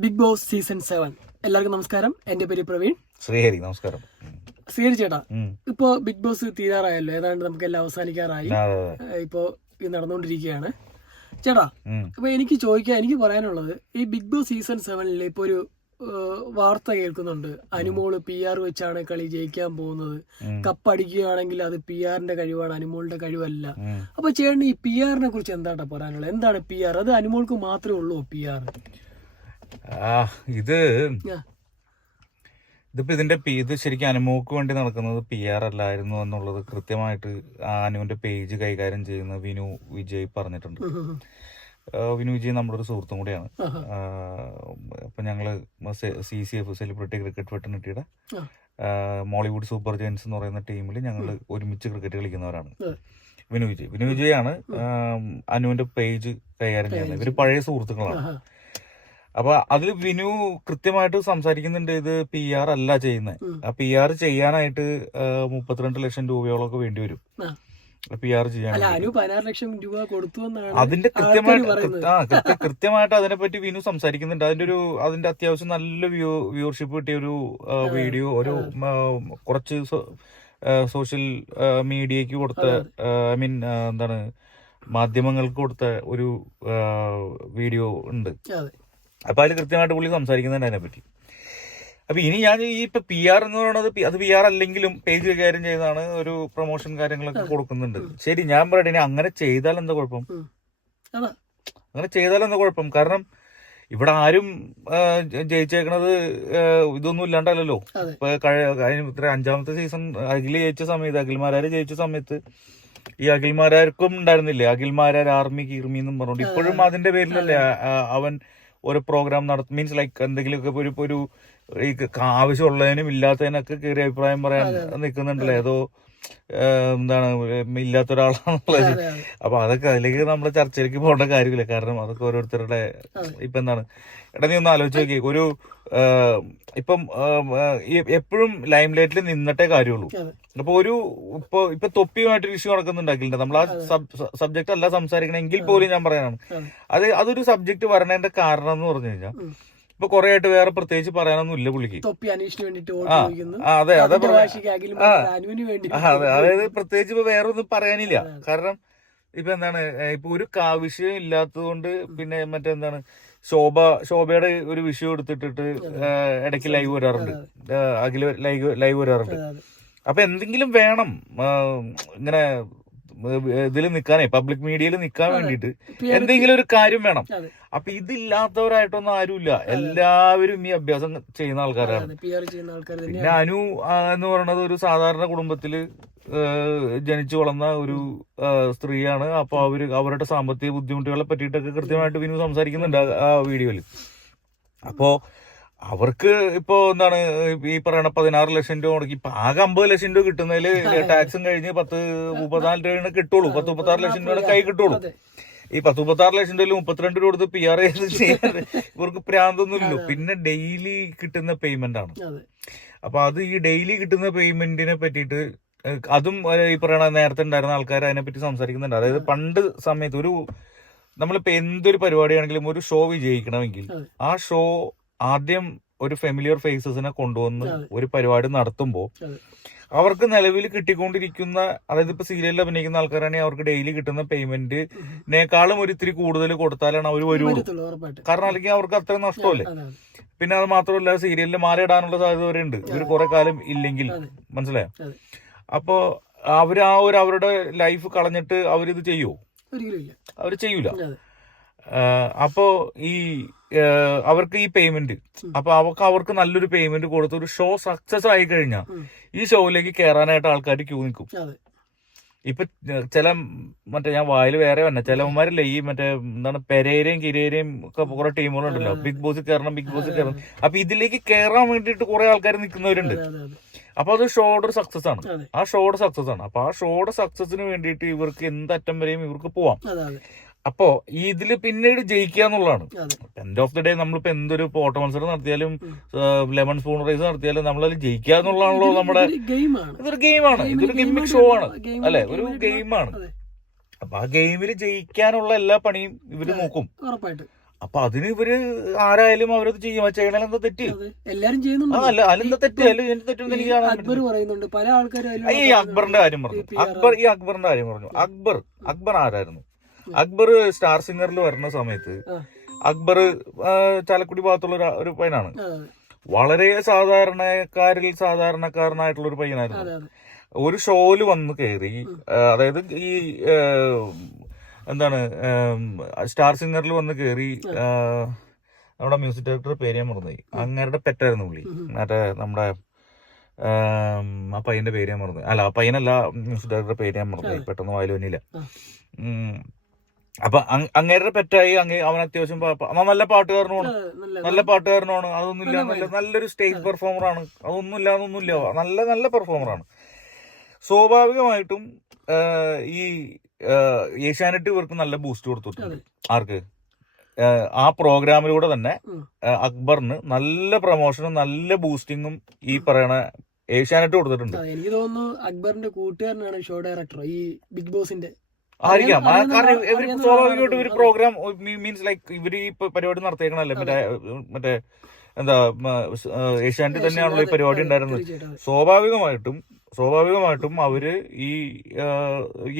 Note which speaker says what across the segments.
Speaker 1: Big boss season seven. എല്ലാവർക്കും നമസ്കാരം. എന്റെ പേര് പ്രവീൺ.
Speaker 2: ശ്രീഹരി നമസ്കാരം.
Speaker 1: ശ്രീഹരി ചേട്ടാ ഇപ്പൊ ബിഗ് ബോസ് തീരാറായല്ലോ. ഏതാണ്ട് നമുക്ക് എല്ലാം അവസാനിക്കാറായി. ഇപ്പോ ഇത് നടന്നുകൊണ്ടിരിക്കുകയാണ്. ചേട്ടാ. അപ്പൊ എനിക്ക് ചോദിക്കാൻ എനിക്ക് പറയാനുള്ളത് ഈ ബിഗ് ബോസ് സീസൺ സെവനിൽ ഇപ്പൊ ഒരു വാർത്ത കേൾക്കുന്നുണ്ട്. അനുമോൾ പി ആർ വെച്ചാണ് കളി ജയിക്കാൻ പോകുന്നത്. കപ്പ് അടിക്കുകയാണെങ്കിൽ അത് പി ആറിന്റെ കഴിവാണ് അനുമോളുടെ കഴിവല്ല. അപ്പൊ ചേട്ടൻ ഈ പി ആറിനെ കുറിച്ച് എന്താണ് പറയാനുള്ളത്? എന്താണ് പി ആർ അത് അനുമോൾക്ക് മാത്രമേ ഉള്ളൂ പി ആർ
Speaker 2: ആ ഇത് ഇതിപ്പോ ഇതിന്റെ ഇത് ശരിക്കും അനുമോക്ക് വേണ്ടി നടക്കുന്നത് പി ആർ അല്ലായിരുന്നു എന്നുള്ളത് കൃത്യമായിട്ട് ആ അനുവിന്റെ പേജ് കൈകാര്യം ചെയ്യുന്ന വിനു വിജയ് പറഞ്ഞിട്ടുണ്ട്. വിനു വിജയ് നമ്മുടെ ഒരു സുഹൃത്തും കൂടിയാണ്. അപ്പൊ ഞങ്ങൾ C C F celebrity cricket ഫെറ്റർണിറ്റിയുടെ
Speaker 1: ആ.
Speaker 2: മോളിവുഡ് സൂപ്പർ ജയൻസ് എന്ന് പറയുന്ന ടീമിൽ ഞങ്ങൾ ഒരുമിച്ച് ക്രിക്കറ്റ് കളിക്കുന്നവരാണ്. വിനു വിജയ്. വിനു വിജയാണ് അനുവിന്റെ പേജ് കൈകാര്യം ചെയ്യുന്നത്. ഇവർ പഴയ സുഹൃത്തുക്കളാണ്. അപ്പൊ അതിൽ വിനു കൃത്യമായിട്ട് സംസാരിക്കുന്നുണ്ട് ഇത് പി ആർ അല്ല ചെയ്യുന്നത് ആ പി ആർ ചെയ്യാനായിട്ട് മുപ്പത്തിരണ്ട് ലക്ഷം രൂപയോളൊക്കെ വേണ്ടി വരും. പി ആർ ചെയ്യാൻ.
Speaker 1: ലക്ഷം രൂപ കൊടുത്തു എന്നാണ്
Speaker 2: അതിന്റെ കൃത്യമായിട്ട്. ആ കൃത്യ- കൃത്യമായിട്ട് അതിനെപ്പറ്റി വിനു സംസാരിക്കുന്നുണ്ട്. അതിന്റെ ഒരു അതിന്റെ അത്യാവശ്യം നല്ല വ്യൂ വ്യൂവർഷിപ്പ് കിട്ടിയ ഒരു വീഡിയോ ഒരു കുറച്ച് സോഷ്യൽ മീഡിയക്ക് കൊടുത്ത ഐ മീൻ എന്താണ് മാധ്യമങ്ങൾക്ക് കൊടുത്ത ഒരു വീഡിയോ ഉണ്ട്.
Speaker 1: അതെ
Speaker 2: അപ്പൊ അതിൽ കൃത്യമായിട്ട് പുള്ളി സംസാരിക്കുന്നുണ്ട് അതിനെപ്പറ്റി. അപ്പോൾ ഇനി ഞാൻ ഈ ഇപ്പൊ പി ആർ എന്ന് പറയുന്നത് അത് പി ആർ അല്ലെങ്കിലും പേജ് കൈകാര്യം ചെയ്താണ് ഒരു പ്രൊമോഷൻ കാര്യങ്ങളൊക്കെ കൊടുക്കുന്നുണ്ട്. ശരി ഞാൻ പറയട്ടെ ഇനി അങ്ങനെ ചെയ്താൽ എന്താ കുഴപ്പം. അങ്ങനെ ചെയ്താൽ എന്താ കുഴപ്പം? കാരണം ഇവിടെ ആരും ജയിച്ചേക്കണത് ഇതൊന്നും ഇല്ലാണ്ടല്ലോ ഇപ്പൊ ഇത്ര അഞ്ചാമത്തെ സീസൺ അഖിൽ ജയിച്ച സമയത്ത് അഖിൽമാരാര് ജയിച്ച സമയത്ത് ഈ അഖിൽമാരാർക്കും ഉണ്ടായിരുന്നില്ലേ? അഖിൽമാരാർ ആർമി കീർമി എന്നും പറഞ്ഞുകൊണ്ട് ഇപ്പോഴും അതിന്റെ പേരിലല്ലേ അവൻ ഒരു പ്രോഗ്രാം നടത്തും മീൻസ് ലൈക്ക് എന്തെങ്കിലുമൊക്കെ ഒരു ഇപ്പോൾ ഒരു ഈ ആവശ്യമുള്ളതിനും ഇല്ലാത്തതിനൊക്കെ കയറി അഭിപ്രായം പറയാൻ നിൽക്കുന്നുണ്ടല്ലോ? ഏതോ എന്താണ് ഇല്ലാത്ത ഒരാളാണെന്നുള്ളത്
Speaker 1: അതെ അതെ.
Speaker 2: അപ്പൊ അതൊക്കെ അതിലേക്ക് നമ്മുടെ ചർച്ചയിലേക്ക് പോകേണ്ട കാര്യമില്ല. കാരണം അതൊക്കെ ഓരോരുത്തരുടെ ഇപ്പൊ എന്താണ് എടാ നീ ഒന്ന് ആലോചിച്ച് നോക്കി ഒരു ഇപ്പം എപ്പോഴും ലൈം ലൈറ്റിൽ നിന്നിട്ടേ കാര്യമുള്ളൂ. അപ്പൊ ഒരു ഇപ്പൊ ഇപ്പൊ തൊപ്പിയുമായിട്ട് ഇഷ്യൂ നടക്കുന്നുണ്ടാക്കില്ല നമ്മൾ ആ സബ്ജക്ട് അല്ല സംസാരിക്കണമെങ്കിൽ പോലും ഞാൻ പറയാനാണ്.
Speaker 1: അത്.
Speaker 2: അതൊരു സബ്ജക്ട് വരണേന്റെ കാരണം എന്ന് പറഞ്ഞു കഴിഞ്ഞാൽ. ഇപ്പൊ കുറെ ആയിട്ട് വേറെ പ്രത്യേകിച്ച് പറയാനൊന്നും ഇല്ല പുള്ളിക്ക്. അതെ അതെ അതായത് പ്രത്യേകിച്ച് ഇപ്പൊ വേറെ ഒന്നും പറയാനില്ല കാരണം ഇപ്പൊ എന്താണ് ഇപ്പൊ ഒരു കാ- വിഷയം ഇല്ലാത്തത് കൊണ്ട് പിന്നെ മറ്റെന്താണ് ശോഭ ശോഭയുടെ ഒരു വിഷയം എടുത്തിട്ടിട്ട് ഇടയ്ക്ക് ലൈവ് വരാറുണ്ട് അഖില ലൈവ് ലൈവ് വരാറുണ്ട്. അപ്പൊ എന്തെങ്കിലും വേണം ഇങ്ങനെ ഇതിൽ നിൽക്കാനേ പബ്ലിക് മീഡിയയിൽ നിൽക്കാൻ വേണ്ടിയിട്ട് എന്തെങ്കിലും ഒരു കാര്യം വേണം. അപ്പൊ ഇതില്ലാത്തവരായിട്ടൊന്നും ആരുമില്ല. എല്ലാവരും ഈ അഭ്യാസം ചെയ്യുന്ന ആൾക്കാരാണ്. പിന്നെ അനു എന്ന് പറയുന്നത് ഒരു സാധാരണ കുടുംബത്തിൽ ജനിച്ചു വളർന്ന ഒരു സ്ത്രീയാണ്. അപ്പൊ അവർ അവരുടെ സാമ്പത്തിക ബുദ്ധിമുട്ടുകളെ പറ്റിയിട്ടൊക്കെ കൃത്യമായിട്ട് വിനു സംസാരിക്കുന്നുണ്ട് ആ- വീഡിയോയിൽ അപ്പോ അവർക്ക് ഇപ്പോ എന്താണ് ഈ പറയണ പതിനാറ് ലക്ഷം രൂപ മുടക്കി ഇപ്പൊ ആകെ അമ്പത് ലക്ഷം രൂപ കിട്ടുന്നതിൽ ടാക്സും കഴിഞ്ഞ് പത്ത് മുപ്പത്തിനാല് രൂപ കിട്ടുള്ളൂ. പത്ത് മുപ്പത്താറ് ലക്ഷം രൂപയുടെ കൈ കിട്ടുള്ളൂ. ഈ പത്ത് മുപ്പത്താറ് ലക്ഷം രൂപയിൽ മുപ്പത്തിരണ്ട് രൂപ കൊടുത്ത് പി ആർ ചെയ്യാൻ ഇവർക്ക് പ്രാന്തൊന്നുമില്ലല്ലോ പിന്നെ ഡെയിലി കിട്ടുന്ന പേയ്മെന്റ് ആണ്. അപ്പൊ അത് ഈ ഡെയിലി കിട്ടുന്ന പേയ്മെന്റിനെ പറ്റിയിട്ട് അതും ഈ പറയണ നേരത്തെ ഉണ്ടായിരുന്ന ആൾക്കാർ അതിനെപ്പറ്റി സംസാരിക്കുന്നുണ്ട്. അതായത് പണ്ട് സമയത്ത് ഒരു നമ്മളിപ്പോ എന്തൊരു പരിപാടിയാണെങ്കിലും ഒരു ഷോ വിജയിക്കണമെങ്കിൽ ആ ഷോ ആദ്യം ഒരു ഫെമിലിയർ ഫേസസിനെ കൊണ്ടുവന്ന് ഒരു പരിപാടി നടത്തുമ്പോൾ അവർക്ക് നിലവിൽ കിട്ടിക്കൊണ്ടിരിക്കുന്ന അതായത് ഇപ്പൊ സീരിയലിൽ അഭിനയിക്കുന്ന ആൾക്കാരാണെങ്കിൽ അവർക്ക് ഡെയിലി കിട്ടുന്ന പേയ്മെന്റിനേക്കാളും ഒരു ഇത്തിരി കൂടുതൽ കൊടുത്താലാണ് അവർ വരുള്ളൂ കാരണം അല്ലെങ്കിൽ അവർക്ക് അത്ര നഷ്ടമല്ലേ? പിന്നെ അത് മാത്രമല്ല സീരിയലിൽ മാറിയിടാനുള്ള സാധ്യത വരെ ഉണ്ട്. ഇവർ കുറെ കാലം ഇല്ലെങ്കിൽ. മനസ്സിലായ? അപ്പോ അവർ ആ ഒരു അവരുടെ ലൈഫ് കളഞ്ഞിട്ട് അവരിത് ചെയ്യുമോ അവർ ചെയ്യൂല. അപ്പോ ഈ അവർക്ക് ഈ പേയ്മെന്റ് അപ്പൊ അവർക്ക് അവർക്ക് നല്ലൊരു പേയ്മെന്റ് കൊടുത്ത് ഒരു ഷോ സക്സസ് ആയി കഴിഞ്ഞാൽ ഈ ഷോയിലേക്ക് കയറാനായിട്ട് ആൾക്കാർ ക്യൂ നിൽക്കും. ഇപ്പൊ ചില മറ്റേ ഞാൻ വായിൽ വേറെ വന്നെ. ചിലവന്മാരില്ലേ ഈ മറ്റേ എന്താണ് പെരേരയും കിരേരയും ഒക്കെ കുറെ ടീമുകളുണ്ടല്ലോ. ബിഗ് ബോസ് കയറണം ബിഗ് ബോസ് കയറണം അപ്പൊ ഇതിലേക്ക് കയറാൻ വേണ്ടിയിട്ട് കുറെ ആൾക്കാർ നിൽക്കുന്നവരുണ്ട്. അപ്പൊ അത് ഷോയുടെ ഒരു സക്സസ് ആണ് ആ ഷോയുടെ സക്സസ് ആണ്. അപ്പൊ ആ ഷോയുടെ സക്സസിന് വേണ്ടിയിട്ട് ഇവർക്ക് എന്തറ്റം വരെയും ഇവർക്ക് പോവാം. അപ്പോ ഈ ഇതിൽ പിന്നീട് ജയിക്കുക എന്നുള്ളതാണ്. എൻഡ് ഓഫ് ദി ഡേ നമ്മളിപ്പോ എന്തൊരു ഓട്ട മത്സരം നടത്തിയാലും. ലെമൺ സ്പൂൺ റൈസ് നടത്തിയാലും നമ്മളതിൽ ജയിക്കുക എന്നുള്ളതാണല്ലോ നമ്മുടെ
Speaker 1: ഗെയിമാണ്.
Speaker 2: ഇതൊരു ഗെയിമാണ്. ഇതൊരു ഗെയിമിക് ഷോ ആണ്. അല്ലെ? ഒരു ഗെയിമാണ്. അപ്പൊ ആ ഗെയിമിൽ ജയിക്കാനുള്ള എല്ലാ പണിയും ഇവർ നോക്കും. അപ്പൊ അതിന് ഇവർ ആരായാലും അവരത് ചെയ്യും. ചെയ്യണല്ലോ എന്താ തെറ്റ്?
Speaker 1: എല്ലാരും ചെയ്യുന്നുണ്ട്.
Speaker 2: അല്ല തെറ്റ്? തെറ്റൊന്നും എനിക്ക്
Speaker 1: അക്ബർ പറയുന്നുണ്ട്. പല ആൾക്കാരും
Speaker 2: ഈ അക്ബറിന്റെ കാര്യം പറഞ്ഞു. അക്ബർ ഈ അക്ബറിന്റെ കാര്യം പറഞ്ഞു. അക്ബർ അക്ബർ ആരായിരുന്നു? അക്ബർ സ്റ്റാർ സിംഗറിൽ വരുന്ന സമയത്ത് അക്ബർ ചാലക്കുടി ഭാഗത്തുള്ള ഒരു- പയ്യനാണ്. വളരെ സാധാരണക്കാരിൽ സാധാരണക്കാരനായിട്ടുള്ള ഒരു പയ്യനായിരുന്നു. ഒരു ഷോയിൽ വന്ന് കയറി അതായത് ഈ എന്താണ് സ്റ്റാർ സിംഗറിൽ വന്ന് കയറി നമ്മുടെ മ്യൂസിക് ഡയറക്ടർ പേര് ഞാൻ മറന്നു അങ്ങേരുടെ പെറ്റായിരുന്നു പുള്ളി. മറ്റേ നമ്മുടെ ആ പയ്യന്റെ പേര് ഞാൻ മറന്നു അല്ല ആ പയ്യനല്ല മ്യൂസിക് ഡയറക്ടറുടെ പേര് ഞാൻ മറന്നു പെട്ടെന്ന് വായിൽ വന്നില്ല. അപ്പൊ അങ്- അങ്ങേരുടെ പെറ്റായി അങ്ങ് അവൻ അത്യാവശ്യം നല്ല പാട്ടുകാരനുമാണ്.
Speaker 1: നല്ല
Speaker 2: പാട്ടുകാരനുമാണ്. അതൊന്നുമില്ല
Speaker 1: നല്ല
Speaker 2: നല്ല നല്ലൊരു സ്റ്റേജ് പെർഫോമർ ആണ് അതൊന്നുമില്ല അതൊന്നുമില്ല നല്ല നല്ല പെർഫോമർ ആണ് സ്വാഭാവികമായിട്ടും ഈ ഏഷ്യാനെറ്റ് ഇവർക്ക് നല്ല ബൂസ്റ്റ് കൊടുത്തിട്ടുണ്ട്. ആർക്ക്? ആ, ആ പ്രോഗ്രാമിലൂടെ തന്നെ അക്ബറിന് നല്ല പ്രൊമോഷനും നല്ല ബൂസ്റ്റിങ്ങും ഈ പറയണ ഏഷ്യാനെറ്റ് കൊടുത്തിട്ടുണ്ട്.
Speaker 1: എനിക്ക് തോന്നുന്നു അക്ബറിന്റെ കൂട്ടുകാരനാണ് ഷോ ഡയറക്ടർ ഈ ബിഗ് ബോസിന്റെ.
Speaker 2: ആയിരിക്കാം. കാരണം ഇവർ സ്വാഭാവികമായിട്ടും ഒരു പ്രോഗ്രാം മീൻസ് ലൈക്ക് ഇവർ ഈ പരിപാടി നടത്തിയേക്കണല്ലേ? മറ്റേ മറ്റേ എന്താ ഏഷ്യാനെറ്റ് തന്നെയാണല്ലോ ഈ പരിപാടി ഉണ്ടായിരുന്നത്. സ്വാഭാവികമായിട്ടും സ്വാഭാവികമായിട്ടും അവർ ഈ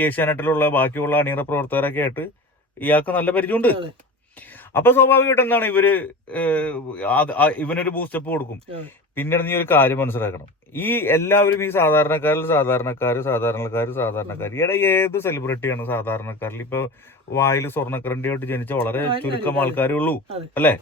Speaker 2: ഏഷ്യാനെറ്റിലുള്ള ബാക്കിയുള്ള അണിയറ പ്രവർത്തകരൊക്കെ ആയിട്ട് ഇയാൾക്ക് നല്ല പരിചയമുണ്ട്. അപ്പൊ സ്വാഭാവികമായിട്ട് എന്താണ് ഇവർ ഇവനൊരു ബൂസ്റ്റപ്പ് കൊടുക്കും. പിന്നീട് നീ ഒരു കാര്യം മനസ്സിലാക്കണം. ഈ എല്ലാവരും ഈ സാധാരണക്കാരിൽ സാധാരണക്കാർ സാധാരണക്കാർ സാധാരണക്കാർ ഈയിടെ ഏത് സെലിബ്രിറ്റിയാണ് സാധാരണക്കാരിൽ? ഇപ്പൊ വായിൽ സ്വർണക്കരണ്ടിയായിട്ട് ജനിച്ച വളരെ ചുരുക്കം ആൾക്കാരേ ഉള്ളൂ അല്ലെ?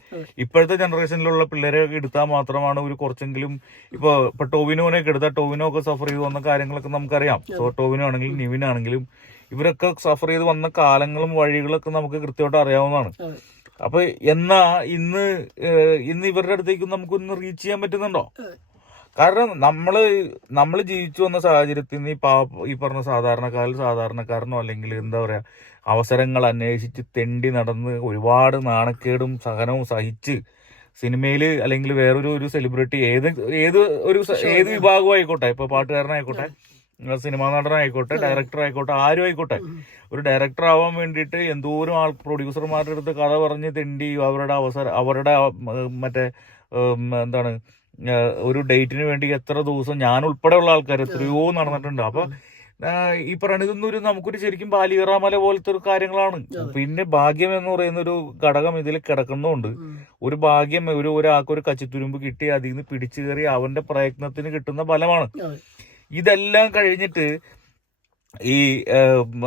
Speaker 2: ഇപ്പോഴത്തെ ജനറേഷനിലുള്ള പിള്ളേരെ എടുത്താൽ മാത്രമാണ് ഒരു കുറച്ചെങ്കിലും ഇപ്പൊ ഇപ്പൊ ടോവിനോനെ ഒക്കെ എടുത്താൽ ടോവിനോ ഒക്കെ സഫർ ചെയ്തു വന്ന കാര്യങ്ങളൊക്കെ നമുക്കറിയാം. സോ ടോവിനോ ആണെങ്കിലും നിവിൻ ആണെങ്കിലും ഇവരൊക്കെ സഫർ ചെയ്ത് വന്ന കാലങ്ങളും വഴികളൊക്കെ നമുക്ക് കൃത്യമായിട്ട് അറിയാവുന്നതാണ്. അപ്പൊ എന്നാ ഇന്ന് ഇന്ന് ഇവരുടെ അടുത്തേക്ക് നമുക്കൊന്ന് റീച്ച് ചെയ്യാൻ പറ്റുന്നുണ്ടോ. കാരണം നമ്മൾ നമ്മൾ ജീവിച്ചു വന്ന സാഹചര്യത്തിൽ നിന്ന് ഈ പാവ ഈ പറഞ്ഞ സാധാരണക്കാരിൽ സാധാരണക്കാരനോ അല്ലെങ്കിൽ എന്താ പറയാ അവസരങ്ങൾ അന്വേഷിച്ച് തെണ്ടി നടന്ന് ഒരുപാട് നാണക്കേടും സഹനവും സഹിച്ച് സിനിമയിൽ അല്ലെങ്കിൽ വേറൊരു ഒരു സെലിബ്രിറ്റി ഏത് ഏത് ഒരു ഏത് വിഭാഗവും ആയിക്കോട്ടെ ഇപ്പൊ പാട്ടുകാരനായിക്കോട്ടെ സിനിമാ നടനായിക്കോട്ടെ ഡയറക്ടർ ആയിക്കോട്ടെ ആരും ആയിക്കോട്ടെ. ഒരു ഡയറക്ടർ ആവാൻ വേണ്ടിയിട്ട് എന്തോരം ആൾ പ്രൊഡ്യൂസർമാരുടെ അടുത്ത് കഥ പറഞ്ഞ് തെണ്ടി അവരുടെ അവസരം അവരുടെ മറ്റേ എന്താണ് ഒരു ഡേറ്റിന് വേണ്ടി എത്ര ദിവസം ഞാൻ ഉൾപ്പെടെയുള്ള ആൾക്കാർ എത്രയോ നടന്നിട്ടുണ്ട്. അപ്പൊ ഈ പറയുന്നത് ഇതൊന്നും ഒരു നമുക്കൊരു ശരിക്കും ബാലികറാമല പോലത്തെ ഒരു കാര്യങ്ങളാണ്. പിന്നെ ഭാഗ്യം എന്ന് പറയുന്ന ഒരു ഘടകം ഇതിൽ കിടക്കുന്നുണ്ട്. ഒരു ഭാഗ്യം ഒരു ഒരാൾക്ക് ഒരു കച്ചിത്തുരുമ്പ് കിട്ടി അതിൽ നിന്ന് പിടിച്ചു കയറി അവന്റെ പ്രയത്നത്തിന് കിട്ടുന്ന ഫലമാണ്. ഇതെല്ലാം കഴിഞ്ഞിട്ട് ഈ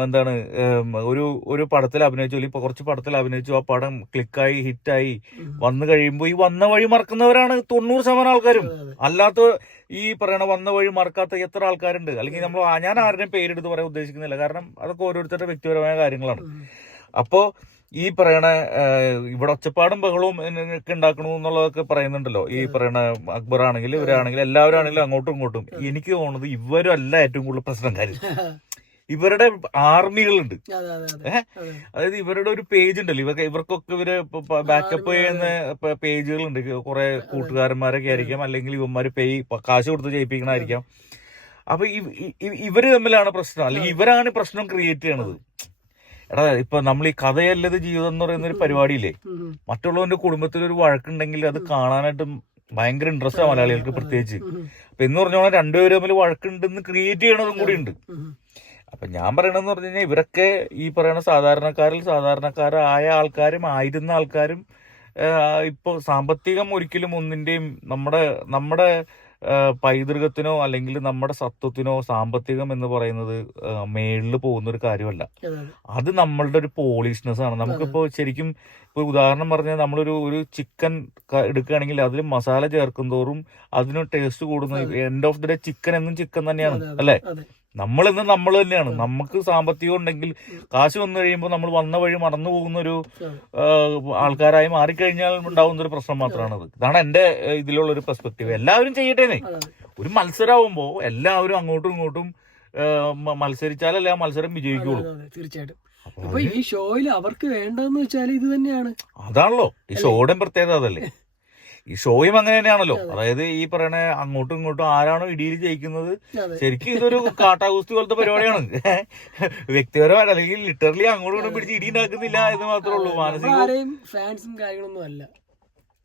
Speaker 2: എന്താണ് ഒരു ഒരു പടത്തിൽ അഭിനയിച്ചു അല്ലെങ്കിൽ ഇപ്പൊ കുറച്ച് പടത്തിൽ അഭിനയിച്ചു ആ പടം ക്ലിക്കായി ഹിറ്റായി. വന്നു കഴിയുമ്പോൾ ഈ വന്ന വഴി മറക്കുന്നവരാണ് തൊണ്ണൂറ് ശതമാനം ആൾക്കാരും. അല്ലാത്ത ഈ പറയണ വന്ന വഴി മറക്കാത്ത എത്ര ആൾക്കാരുണ്ട്. അല്ലെങ്കിൽ നമ്മൾ ഞാൻ ആരുടെയും പേരെടുത്ത് പറയാൻ ഉദ്ദേശിക്കുന്നില്ല. കാരണം അതൊക്കെ ഓരോരുത്തരുടെ വ്യക്തിപരമായ കാര്യങ്ങളാണ്. അപ്പോ ഈ പറയണ ഇവിടെ ഒച്ചപ്പാടും ബഹളവും ഒക്കെ ഉണ്ടാക്കണു എന്നുള്ളതൊക്കെ പറയുന്നുണ്ടല്ലോ. ഈ പറയണ അക്ബർ ആണെങ്കിലും ഇവരാണെങ്കിലും എല്ലാവരും ആണെങ്കിലും അങ്ങോട്ടും ഇങ്ങോട്ടും. എനിക്ക് തോന്നുന്നത് ഇവരല്ല ഏറ്റവും കൂടുതൽ പ്രശ്നക്കാര് ഇവരുടെ ആർമികളുണ്ട്? അതായത് ഇവരുടെ ഒരു പേജ് ഉണ്ടല്ലോ. ഇവർക്ക് ഇവർക്കൊക്കെ ഇവർ ബാക്കപ്പ് ചെയ്യുന്ന പേജുകളുണ്ട് കുറെ കൂട്ടുകാരന്മാരൊക്കെ ആയിരിക്കാം. അല്ലെങ്കിൽ ഇവന്മാര് പേ കാശ് കൊടുത്ത് ചെയ്യിപ്പിക്കണായിരിക്കാം അപ്പൊ ഇവർ തമ്മിലാണ് പ്രശ്നം. അല്ലെങ്കിൽ ഇവരാണ് പ്രശ്നം ക്രിയേറ്റ് ചെയ്യണത്. എടാ ഇപ്പൊ നമ്മൾ ഈ കഥയല്ലത് ജീവിതം എന്ന് പറയുന്ന ഒരു പരിപാടിയില്ലേ. മറ്റുള്ളവന്റെ കുടുംബത്തിൽ ഒരു വഴക്കുണ്ടെങ്കിൽ അത് കാണാനായിട്ട് ഭയങ്കര ഇൻട്രസ്റ്റ് ആണ് മലയാളികൾക്ക് പ്രത്യേകിച്ച്. അപ്പൊ എന്ന് പറഞ്ഞോളാം രണ്ടുപേരും തമ്മിൽ വഴക്കുണ്ടെന്ന് ക്രിയേറ്റ് ചെയ്യണതും കൂടി ഉണ്ട്. അപ്പൊ ഞാൻ പറയണെന്ന് പറഞ്ഞു കഴിഞ്ഞാൽ ഇവരൊക്കെ ഈ പറയുന്ന സാധാരണക്കാരിൽ സാധാരണക്കാരായ ആൾക്കാരും ആയിരുന്ന ആൾക്കാരും ഇപ്പോൾ ഇപ്പൊ സാമ്പത്തികം ഒരിക്കലും ഒന്നിന്റെയും നമ്മുടെ നമ്മുടെ പൈതൃകത്തിനോ അല്ലെങ്കിൽ നമ്മുടെ സത്വത്തിനോ സാമ്പത്തികം എന്ന് പറയുന്നത് മേളിൽ പോകുന്ന ഒരു കാര്യമല്ല.
Speaker 1: അതെ,
Speaker 2: നമ്മളുടെ ഒരു പോളിഷ്നെസ് ആണ്. നമുക്കിപ്പോ ശരിക്കും ഇപ്പൊ ഉദാഹരണം പറഞ്ഞാൽ നമ്മളൊരു ഒരു ചിക്കൻ എടുക്കുകയാണെങ്കിൽ അതിൽ മസാല ചേർക്കും തോറും അതിന് ടേസ്റ്റ് കൂടുന്നു end of the day chicken എന്നും ചിക്കൻ തന്നെയാണ്. അല്ലെ?
Speaker 1: അതെ.
Speaker 2: നമ്മൾ ഇന്ന് നമ്മൾ തന്നെയാണ് നമുക്ക് സാമ്പത്തികം ഉണ്ടെങ്കിൽ കാശ് വന്നു കഴിയുമ്പോൾ നമ്മൾ വന്ന വഴി മറന്നു പോകുന്ന ഒരു ആൾക്കാരായി മാറിക്കഴിഞ്ഞാൽ ഉണ്ടാവുന്ന ഒരു പ്രശ്നം മാത്രമാണ് അത് ഇതാണ് എന്റെ ഇതിലുള്ള ഒരു പെർസ്പെക്റ്റീവ് എല്ലാവരും ചെയ്യട്ടേനെ. ഒരു മത്സരമാകുമ്പോൾ എല്ലാവരും അങ്ങോട്ടും ഇങ്ങോട്ടും മത്സരിച്ചാലല്ലേ ആ മത്സരം വിജയിക്കുള്ളൂ.
Speaker 1: തീർച്ചയായിട്ടും.
Speaker 2: അപ്പൊ
Speaker 1: ഈ ഷോയിൽ അവർക്ക് വേണ്ടതെന്ന് വെച്ചാൽ ഇത് തന്നെയാണ്.
Speaker 2: അതാണല്ലോ. ഈ ഷോയുടെ പ്രത്യേകത അതല്ലേ. ഈ ഷോയും അങ്ങനെ തന്നെയാണല്ലോ.
Speaker 1: അതെ.
Speaker 2: അതായത് ഈ പറയണ അങ്ങോട്ടും ഇങ്ങോട്ടും ആരാണോ ഇടിയിൽ ജയിക്കുന്നത് ശരിക്കും ഇതൊരു കാട്ടാകുസ്തി പോലത്തെ പരിപാടിയാണ്. വ്യക്തിപരമായിട്ട് അല്ലെങ്കിൽ ലിറ്ററലി അങ്ങോട്ടും ഇങ്ങോട്ടും പിടിച്ച് ഇടി ഉണ്ടാക്കുന്നില്ല എന്ന് മാത്രമേ ഉള്ളൂ. മാനസിക
Speaker 1: ഫാൻസും കാര്യങ്ങളൊന്നും അല്ല.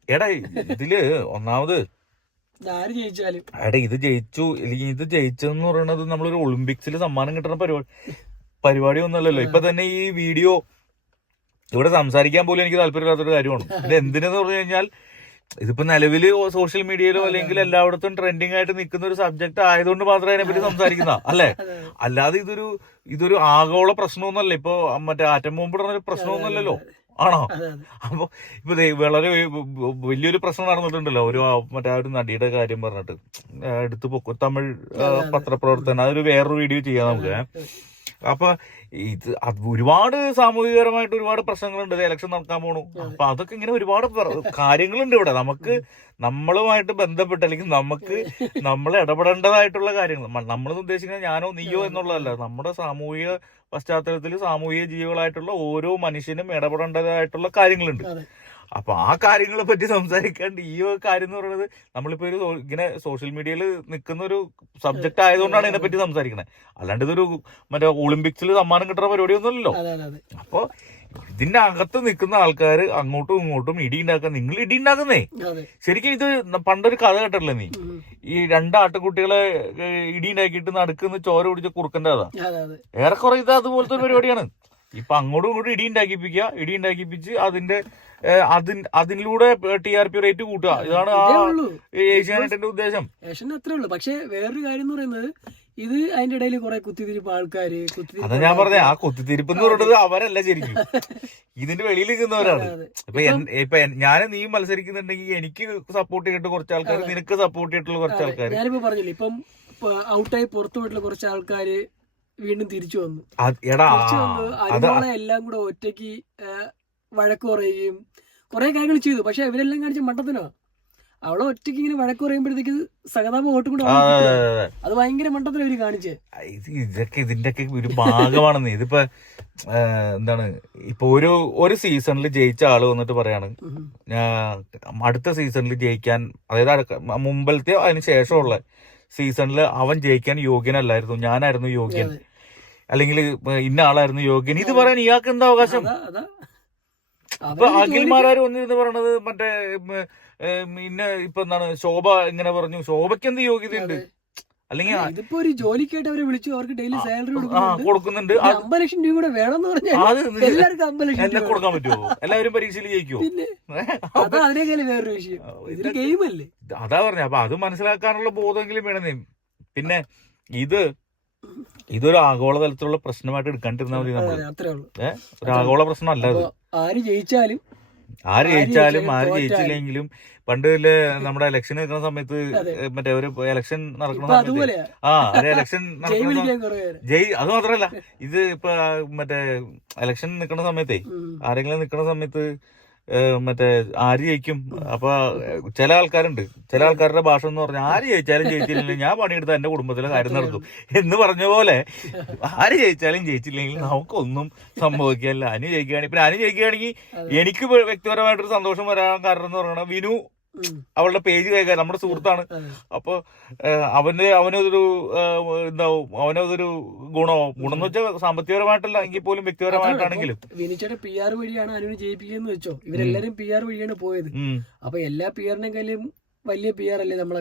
Speaker 2: എടാ ഇതിൽ ഒന്നാമത് എടാ ഇത് ജയിച്ചു അല്ലെങ്കിൽ ഇത് ജയിച്ചെന്ന് പറയുന്നത് നമ്മളൊരു ഒളിമ്പിക്സിൽ സമ്മാനം കിട്ടുന്ന പരിപാടി പരിപാടി ഒന്നുമല്ലല്ലോ. ഇപ്പൊ തന്നെ ഈ വീഡിയോ ഇവിടെ സംസാരിക്കാൻ പോലും എനിക്ക് താല്പര്യമില്ലാത്തൊരു കാര്യമാണ്. ഇത് എന്തിനെന്ന് പറഞ്ഞു കഴിഞ്ഞാൽ ഇതിപ്പോ നിലവിൽ സോഷ്യൽ മീഡിയയിലോ അല്ലെങ്കിൽ എല്ലായിടത്തും ട്രെൻഡിങ് ആയിട്ട് നിൽക്കുന്ന ഒരു സബ്ജക്ട് ആയതുകൊണ്ട് മാത്രമേ അതിനെപ്പറ്റി സംസാരിക്കുന്ന അല്ലേ? അല്ലാതെ ഇതൊരു ഇതൊരു ആഗോള പ്രശ്നമൊന്നുമല്ല. ഇപ്പൊ മറ്റേ ആറ്റം ബോംബ് ഇടുന്ന ഒരു പ്രശ്നമൊന്നുമല്ലല്ലോ. ആണോ? അപ്പൊ ഇപ്പൊ വളരെ വലിയൊരു പ്രശ്നം നടന്നിട്ടുണ്ടല്ലോ. ഒരു മറ്റേ ആ ഒരു നടിയുടെ കാര്യം പറഞ്ഞിട്ട്. എടുത്തു പൊക്കു തമിഴ്. പത്രപ്രവർത്തനം അതൊരു വേറൊരു വീഡിയോ ചെയ്യാം നമുക്ക്. അപ്പൊ ഇത് ഒരുപാട് സാമൂഹികപരമായിട്ട് ഒരുപാട് പ്രശ്നങ്ങളുണ്ട്. ഇലക്ഷൻ നടക്കാൻ പോണു. അപ്പൊ അതൊക്കെ ഇങ്ങനെ ഒരുപാട് കാര്യങ്ങളുണ്ട് ഇവിടെ. നമുക്ക് നമ്മളുമായിട്ട് ബന്ധപ്പെട്ട് അല്ലെങ്കിൽ നമുക്ക് നമ്മൾ ഇടപെടേണ്ടതായിട്ടുള്ള കാര്യങ്ങൾ. നമ്മൾ ഉദ്ദേശിക്കുന്നത് ഞാനോ നീയോ എന്നുള്ളതല്ല. നമ്മുടെ സാമൂഹിക പശ്ചാത്തലത്തിൽ സാമൂഹിക ജീവികളായിട്ടുള്ള ഓരോ മനുഷ്യനും ഇടപെടേണ്ടതായിട്ടുള്ള കാര്യങ്ങളുണ്ട്. അപ്പൊ ആ കാര്യങ്ങളെ പറ്റി സംസാരിക്കാണ്ട് ഈ കാര്യം എന്ന് പറയുന്നത് നമ്മളിപ്പോ ഒരു ഇങ്ങനെ സോഷ്യൽ മീഡിയയിൽ നിൽക്കുന്ന ഒരു സബ്ജക്ട് ആയതുകൊണ്ടാണ് ഇതിനെ പറ്റി സംസാരിക്കുന്നത് അല്ലാണ്ട് ഇതൊരു മറ്റേ ഒളിമ്പിക്സിൽ സമ്മാനം കിട്ടുന്ന പരിപാടിയൊന്നുമല്ലല്ലോ.
Speaker 1: അതെ.
Speaker 2: അപ്പൊ ഇതിന്റെ അകത്ത് നിൽക്കുന്ന ആൾക്കാർ അങ്ങോട്ടും ഇങ്ങോട്ടും ഇടി ഉണ്ടാക്കാൻ നിങ്ങൾ ഇടി ഉണ്ടാക്കുന്നേ? ശരിക്കും ഇത് പണ്ടൊരു കഥ കേട്ടല്ലേ നീ? ഈ രണ്ട് ആട്ടുകുട്ടികളെ ഇടി ഉണ്ടാക്കിയിട്ട് നടുക്കുന്ന ചോര പിടിച്ച കുറുക്കന്റെ കഥ.
Speaker 1: അതെ
Speaker 2: ഏറെക്കുറെ ഇത് അതുപോലത്തെ ഒരു പരിപാടിയാണ്. ഇപ്പൊ അങ്ങോട്ടും ഇങ്ങോട്ടും ഇടി ഉണ്ടാക്കിപ്പിക്കുക ഇടി ഉണ്ടാക്കിപ്പിച്ച് അതിന്റെ അതിൻ അതിലൂടെ ടി ആർ പി റേറ്റ് കൂട്ടുക. ഇതാണ് ആ ഏഷ്യാനെറ്റിന്റെ ഉദ്ദേശം.
Speaker 1: ഏഷ്യൻ അത്രേ ഉള്ളൂ. പക്ഷെ വേറൊരു കാര്യം എന്ന് പറയുന്നത് ഇത് അതിന്റെ ഇടയിൽ കുറെ കുത്തിത്തിരിപ്പ് ആൾക്കാര് കുത്തിത്തിരിപ്പ്
Speaker 2: അതാ ഞാൻ പറഞ്ഞ ആ കുത്തിത്തിരിപ്പ് എന്ന് പറയുന്നത് അവരല്ല ശരിക്കും. ഇതിന്റെ വെളിയിൽ നിൽക്കുന്നവരാണ്. ഇപ്പൊ ഇപ്പൊ ഞാൻ നീ മത്സരിക്കുന്നുണ്ടെങ്കിൽ എനിക്ക് സപ്പോർട്ട് ചെയ്തിട്ട് കുറച്ച് ആൾക്കാർ നിനക്ക് സപ്പോർട്ട് ചെയ്തിട്ടുള്ള കുറച്ച് ആൾക്കാർ
Speaker 1: ഞാനിപ്പോ പറഞ്ഞില്ല ഇപ്പം ഔട്ടായി പുറത്തു പോയിട്ടുള്ള കുറച്ച് ആൾക്കാര് വീണ്ടും തിരിച്ചു വന്നു.
Speaker 2: എടാ
Speaker 1: തിരിച്ചു വന്നു.
Speaker 2: അത്
Speaker 1: അനുമോളെ എല്ലാം കൂടെ ഒറ്റയ്ക്ക് വഴക്ക് പറയുകയും കുറെ കാര്യങ്ങൾ ചെയ്തു. പക്ഷെ ഇവരെല്ലാം കാണിച്ച മണ്ടത്തിനോ അവളെ ഒറ്റയ്ക്ക് ഇങ്ങനെ വഴക്ക് പറയുമ്പോഴത്തേക്ക് സഹതാപം
Speaker 2: ആ,
Speaker 1: അവൾക്ക്
Speaker 2: അതെ,
Speaker 1: ഭയങ്കര മണ്ടത്തിൽ അവർ കാണിച്ചേ.
Speaker 2: ഇത് ഇതൊക്കെ ഇതിന്റെ ഒക്കെ ഒരു ഭാഗമാണെന്ന്. ഇതിപ്പോ എന്താണ് ഇപ്പൊ ഒരു ഒരു സീസണിൽ ജയിച്ച ആൾ വന്നിട്ട് പറയാണ് ഞാൻ അടുത്ത സീസണിൽ ജയിക്കാൻ അതായത് മുമ്പിലത്തെ അതിന് ശേഷമുള്ള സീസണിൽ അവൻ ജയിക്കാൻ യോഗ്യനല്ലായിരുന്നു. ഞാനായിരുന്നു യോഗ്യൻ. അല്ലെങ്കിൽ ഇന്ന ആളായിരുന്നു യോഗ്യൻ. ഇത് പറയാൻ ഇയാൾക്ക് എന്താ അവകാശം? ഇപ്പൊ അഖിൽമാരും ഒന്നിരുന്ന് പറയണത് മറ്റേ പിന്നെ ഇന്ന ഇപ്പൊ എന്താണ് ശോഭ ഇങ്ങനെ പറഞ്ഞു. ശോഭയ്ക്ക് എന്ത് യോഗ്യത
Speaker 1: ഉണ്ട്
Speaker 2: അല്ലെങ്കിൽ
Speaker 1: ഇതിപ്പോ ഒരു ജോലിക്കായിട്ട് അവരെ വിളിച്ചു അവർക്ക് ഡെയിലി സാലറി കൊടുക്കുന്നുണ്ട്. അമ്പത് ലക്ഷം രൂപ കൂടെ വേണമെന്ന് പറഞ്ഞാൽ എല്ലാവർക്കും അമ്പത് ലക്ഷം
Speaker 2: എന്നെ കൊടുക്കാൻ പറ്റുമോ എല്ലാവരും പരീക്ഷയിൽ ജയിക്കുമോ
Speaker 1: അതാ അതിനേക്കാളും വേറൊരു വിഷയം. ഇതൊരു ഗെയിം അല്ലേ?
Speaker 2: അതാ പറഞ്ഞ. അപ്പൊ അത് മനസ്സിലാക്കാനുള്ള ബോധമെങ്കിലും വേണമെന്നേ പിന്നെ ഇത് ഇതൊരു ആഗോളതലത്തിലുള്ള പ്രശ്നമായിട്ട് എടുക്കാണ്ടിരുന്നാൽ മതി നമ്മൾ
Speaker 1: ഉള്ളൂ.
Speaker 2: ഒരു ആഗോള പ്രശ്നമല്ല അത്.
Speaker 1: ആര് ജയിച്ചാലും
Speaker 2: ആര് ജയിച്ചാലും ആര് ജയിച്ചില്ലെങ്കിലും പണ്ട് നമ്മുടെ ഇലക്ഷൻ നിൽക്കുന്ന സമയത്ത് മറ്റേ ഒരു ഇലക്ഷൻ നടക്കുന്ന സമയത്ത് ആ ഒരു ഇലക്ഷൻ
Speaker 1: ജയ്
Speaker 2: നടക്കുന്ന ജയ് അത് മാത്രല്ല ഇത് ഇപ്പൊ മറ്റേ ഇലക്ഷൻ നിൽക്കുന്ന സമയത്തേ ആരെങ്കിലും നിൽക്കുന്ന സമയത്ത് മറ്റേ ആര് ജയിക്കും അപ്പൊ ചില ആൾക്കാരുണ്ട് ചില ആൾക്കാരുടെ ഭാഷ എന്ന് പറഞ്ഞാൽ ആര് ജയിച്ചാലും ജയിച്ചില്ലെങ്കിൽ ഞാൻ പണിയെടുത്ത എന്റെ കുടുംബത്തിലെ കാര്യം നടത്തും എന്ന് പറഞ്ഞ പോലെ ആര് ജയിച്ചാലും ജയിച്ചില്ലെങ്കിൽ നമുക്കൊന്നും സംഭവിക്കില്ല അനു ജയിക്കുകയാണെങ്കിൽ പിന്നെ അനു ജയിക്കുകയാണെങ്കിൽ. എനിക്ക് വ്യക്തിപരമായിട്ടൊരു സന്തോഷം വരാൻ കാരണം എന്ന് പറയുന്നത് വിനു. അവളുടെ പേജ് കേൾക്കാൻ നമ്മുടെ സുഹൃത്താണ്. അപ്പൊ അവന് അവനതൊരു എന്താവും അവനതൊരു ഗുണമോ? ഗുണം എന്ന് വെച്ചാൽ സാമ്പത്തികപരമായിട്ടല്ല എങ്കിൽ പോലും വ്യക്തിപരമായിട്ടാണെങ്കിലും.
Speaker 1: വിനിച്ചയുടെ പി ആർ വഴിയാണ് അനുവിന് ജയിപ്പിക്കുന്നത് വെച്ചോ? ഇവരെല്ലാരും പി ആർ വഴിയാണ് പോയത്. അപ്പൊ എല്ലാ പി ആറിനെ ആറിനെക്കാളും വലിയ പി ആർ അല്ലേ നമ്മളെ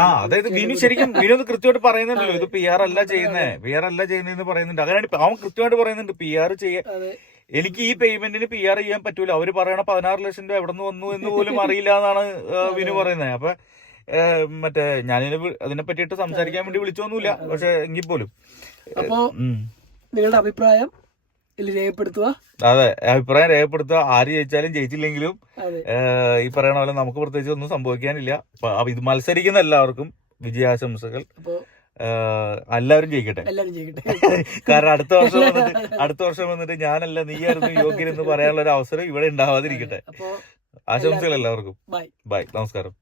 Speaker 2: ആ അതായത് വിനു ശരിക്കും വിനു അത് കൃത്യമായിട്ട് പറയുന്നുണ്ടല്ലോ ഇത് പി ആർ അല്ല ചെയ്യുന്നേ പി ആർ അല്ല ചെയ്യുന്നതെന്ന് പറയുന്നുണ്ട്. അങ്ങനെയാണ് അവൻ കൃത്യമായിട്ട് പറയുന്നുണ്ട് പി ആർ ചെയ്യാൻ. എനിക്ക് ഈ പേയ്മെന്റിന് പി ആർ ചെയ്യാൻ പറ്റൂല. അവർ പറയണ പതിനാറ് ലക്ഷം രൂപ എവിടെ നിന്ന് വന്നു എന്ന് പോലും അറിയില്ല എന്നാണ് വിനു പറയുന്നത്. അപ്പൊ മറ്റേ ഞാനിതിനെ അതിനെ പറ്റിട്ട് സംസാരിക്കാൻ വേണ്ടി വിളിച്ചൊന്നുമില്ല. പക്ഷെ എങ്കിൽ പോലും.
Speaker 1: അപ്പോ നിങ്ങളുടെ അഭിപ്രായം രേഖപ്പെടുത്തുക.
Speaker 2: അതെ അഭിപ്രായം രേഖപ്പെടുത്തുക. ആര് ജയിച്ചാലും ജയിച്ചില്ലെങ്കിലും ഈ പറയണ പോലെ നമുക്ക് പ്രത്യേകിച്ച് ഒന്നും സംഭവിക്കാനില്ല. ഇത് മത്സരിക്കുന്ന എല്ലാവർക്കും വിജയാശംസകൾ. എല്ലാവരും ജയിക്കട്ടെ. കാരണം അടുത്ത വർഷം വന്നിട്ട് അടുത്ത വർഷം വന്നിട്ട് ഞാനല്ല നീയായിരുന്നു യോഗ്യരെന്ന് പറയാനുള്ള ഒരു അവസരം ഇവിടെ ഉണ്ടാവാതിരിക്കട്ടെ. ആശംസകൾ എല്ലാവർക്കും.
Speaker 1: ബൈ.
Speaker 2: ബൈ. നമസ്കാരം.